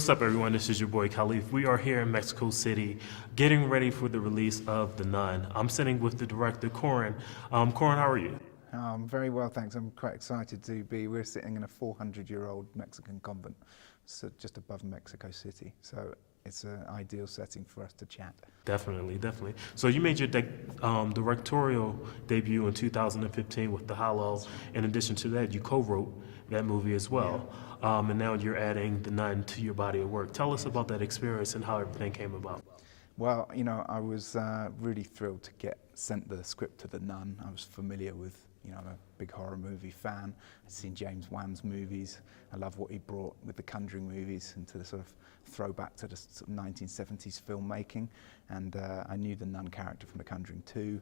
what's up, everyone? This is your boy Khalif. We are here in Mexico City getting ready for the release of The Nun. I'm sitting with the director, Corin. Corin, how are you? Very well, thanks. I'm quite excited to be. We're sitting in a 400-year-old Mexican convent, so just above Mexico City. So it's an ideal setting for us to chat. Definitely, definitely. So you made your directorial debut in 2015 with The Hollow. In addition to that, you co-wrote that movie as well. And now you're adding The Nun to your body of work. Tell us about that experience and how everything came about. Well, you know, I was really thrilled to get sent the script to The Nun. I was familiar with, you know, I'm a big horror movie fan. I'd seen James Wan's movies. I love what he brought with the Conjuring movies into the sort of throwback to the sort of 1970s filmmaking. And I knew the Nun character from The Conjuring 2.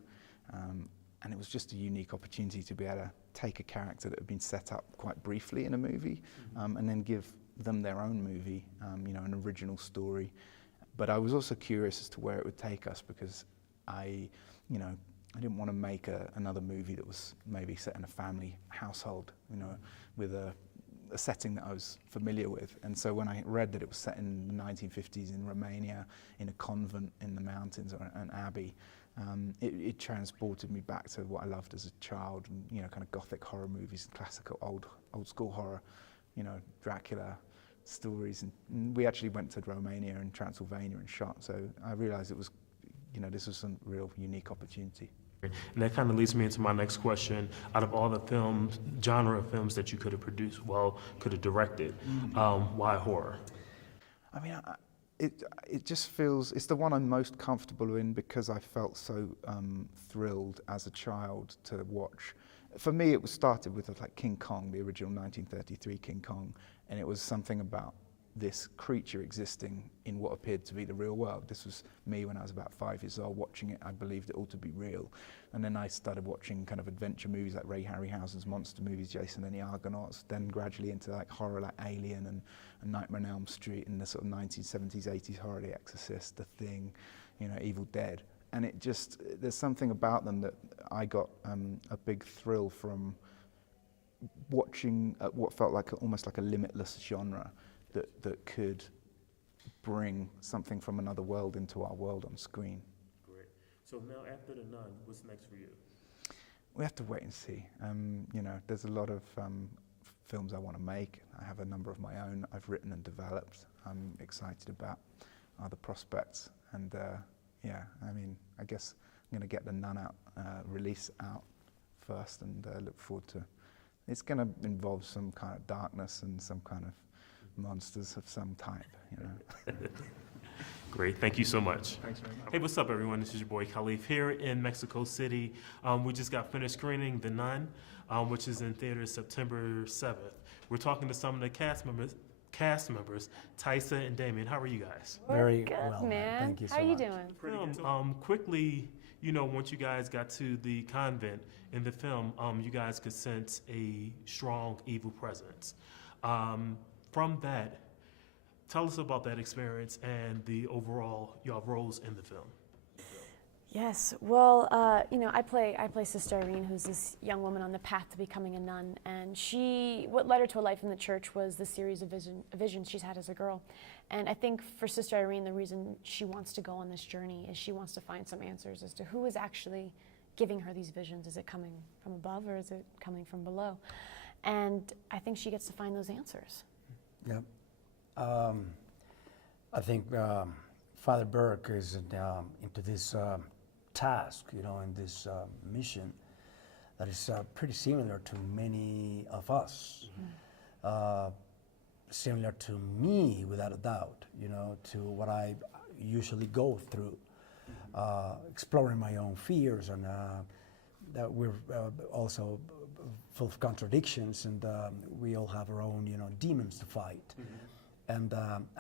And it was just a unique opportunity to be able to take a character that had been set up quite briefly in a movie, and then give them their own movie, you know, an original story. But I was also curious as to where it would take us, because I didn't want to make another movie that was maybe set in a family household, you know, with a setting that I was familiar with. And so when I read that it was set in the 1950s in Romania, in a convent in the mountains, or an abbey, it transported me back to what I loved as a child, and, you know, kind of gothic horror movies, classical old school horror, you know, Dracula stories. And we actually went to Romania and Transylvania and shot. So I realized it was, you know, this was some real unique opportunity. And that kind of leads me into my next question. Out of all the genre of films that you could have produced, could have directed, why horror? I mean, it just feels, it's the one I'm most comfortable in, because I felt so thrilled as a child to watch. For me, it was started with like King Kong, the original 1933 King Kong, and it was something about this creature existing in what appeared to be the real world. This was me when I was about 5 years old watching it. I believed it all to be real. And then I started watching kind of adventure movies like Ray Harryhausen's monster movies, Jason and the Argonauts, then gradually into like horror like Alien and Nightmare on Elm Street, and the sort of 1970s, 80s horror, The Exorcist, The Thing, you know, Evil Dead. And it just, there's something about them that I got a big thrill from watching what felt like almost like a limitless genre that could bring something from another world into our world on screen. Great. So now after The Nun, what's next for you? We have to wait and see. You know, there's a lot of films I want to make. I have a number of my own I've written and developed. I'm excited about other prospects. And yeah, I mean, I guess I'm going to get The Nun out, release out first, and look forward to. It's going to involve some kind of darkness and some kind of monsters of some type, you know. Great, thank you so much. Thanks very much. Hey, what's up, everyone? This is your boy Khalif here in Mexico City. We just got finished screening The Nun, which is in theaters September 7th. We're talking to some of the cast members, Tysa and Damien. How are you guys? Very good, well, man. Thank you so How are you much. doing? Pretty good. Quickly, you know, once you guys got to the convent in the film, you guys could sense a strong evil presence. From that, tell us about that experience and the overall your roles in the film. Yes. Well, you know, I play Sister Irene, who's this young woman on the path to becoming a nun, and what led her to a life in the church was the series of visions she's had as a girl. And I think for Sister Irene, the reason she wants to go on this journey is she wants to find some answers as to who is actually giving her these visions. Is it coming from above or is it coming from below? And I think she gets to find those answers. Yep. I think Father Burke is into this task, you know, in this mission that is pretty similar to many of us. Similar to me, without a doubt, you know, to what I usually go through, exploring my own fears, and that we're also full of contradictions, and we all have our own, you know, demons to fight. And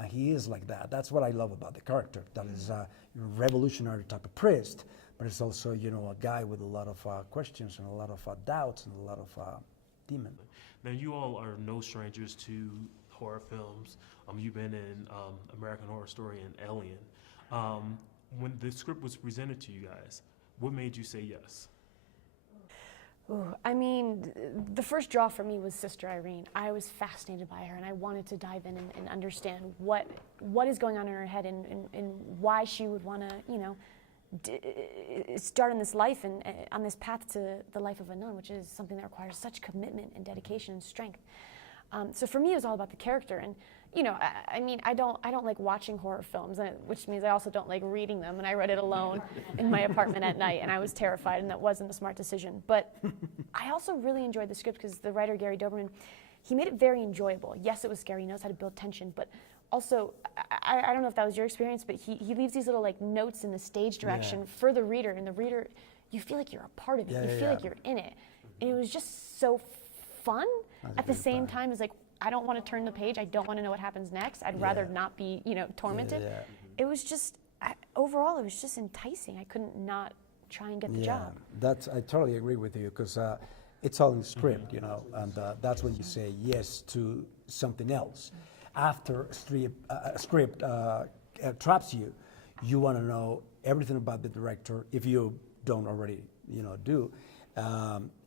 he is like that. That's what I love about the character. That is a revolutionary type of priest, but it's also, you know, a guy with a lot of questions and a lot of doubts and a lot of demons. Now, you all are no strangers to horror films. You've been in American Horror Story and Alien. When the script was presented to you guys, what made you say yes? Ooh, I mean, the first draw for me was Sister Irene. I was fascinated by her, and I wanted to dive in and understand what is going on in her head, and why she would want to, you know, start on this life and on this path to the life of a nun, which is something that requires such commitment and dedication and strength. So for me, it was all about the character, and you know, I mean, I don't like watching horror films, which means I also don't like reading them. And I read it alone in my apartment at night, and I was terrified, and that wasn't a smart decision. But I also really enjoyed the script because the writer Gary Doberman, he made it very enjoyable. Yes, it was scary. He knows how to build tension, but also, I don't know if that was your experience, but he leaves these little like notes in the stage direction for the reader, and the reader, you feel like you're a part of it. You feel like you're in it, and it was just so fun. At the same time as like, I don't want to turn the page. I don't want to know what happens next. I'd rather not be, you know, tormented. It was just, overall, it was just enticing. I couldn't not try and get the job. I totally agree with you, because it's all in script, you know, and that's when you say yes to something else. After a script traps you, you want to know everything about the director, if you don't already, you know, do.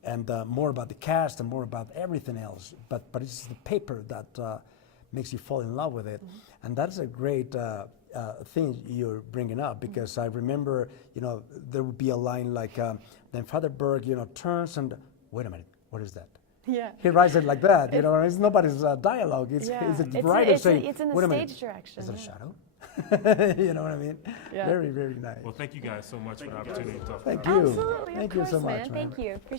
And more about the cast and more about everything else. But it's the paper that makes you fall in love with it. And that's a great thing you're bringing up, because I remember, you know, there would be a line like, then Father Berg, you know, turns and, wait a minute, what is that? Yeah. He writes it like that, you know, it's nobody's dialogue. It's the writer saying, it's in the wait a stage minute, direction. is it a shadow? You know what I mean? Very, very nice. Well, thank you guys so much for the opportunity to talk. Thank you. Absolutely, Thank of you course, so much, man. man. Thank you. Appreciate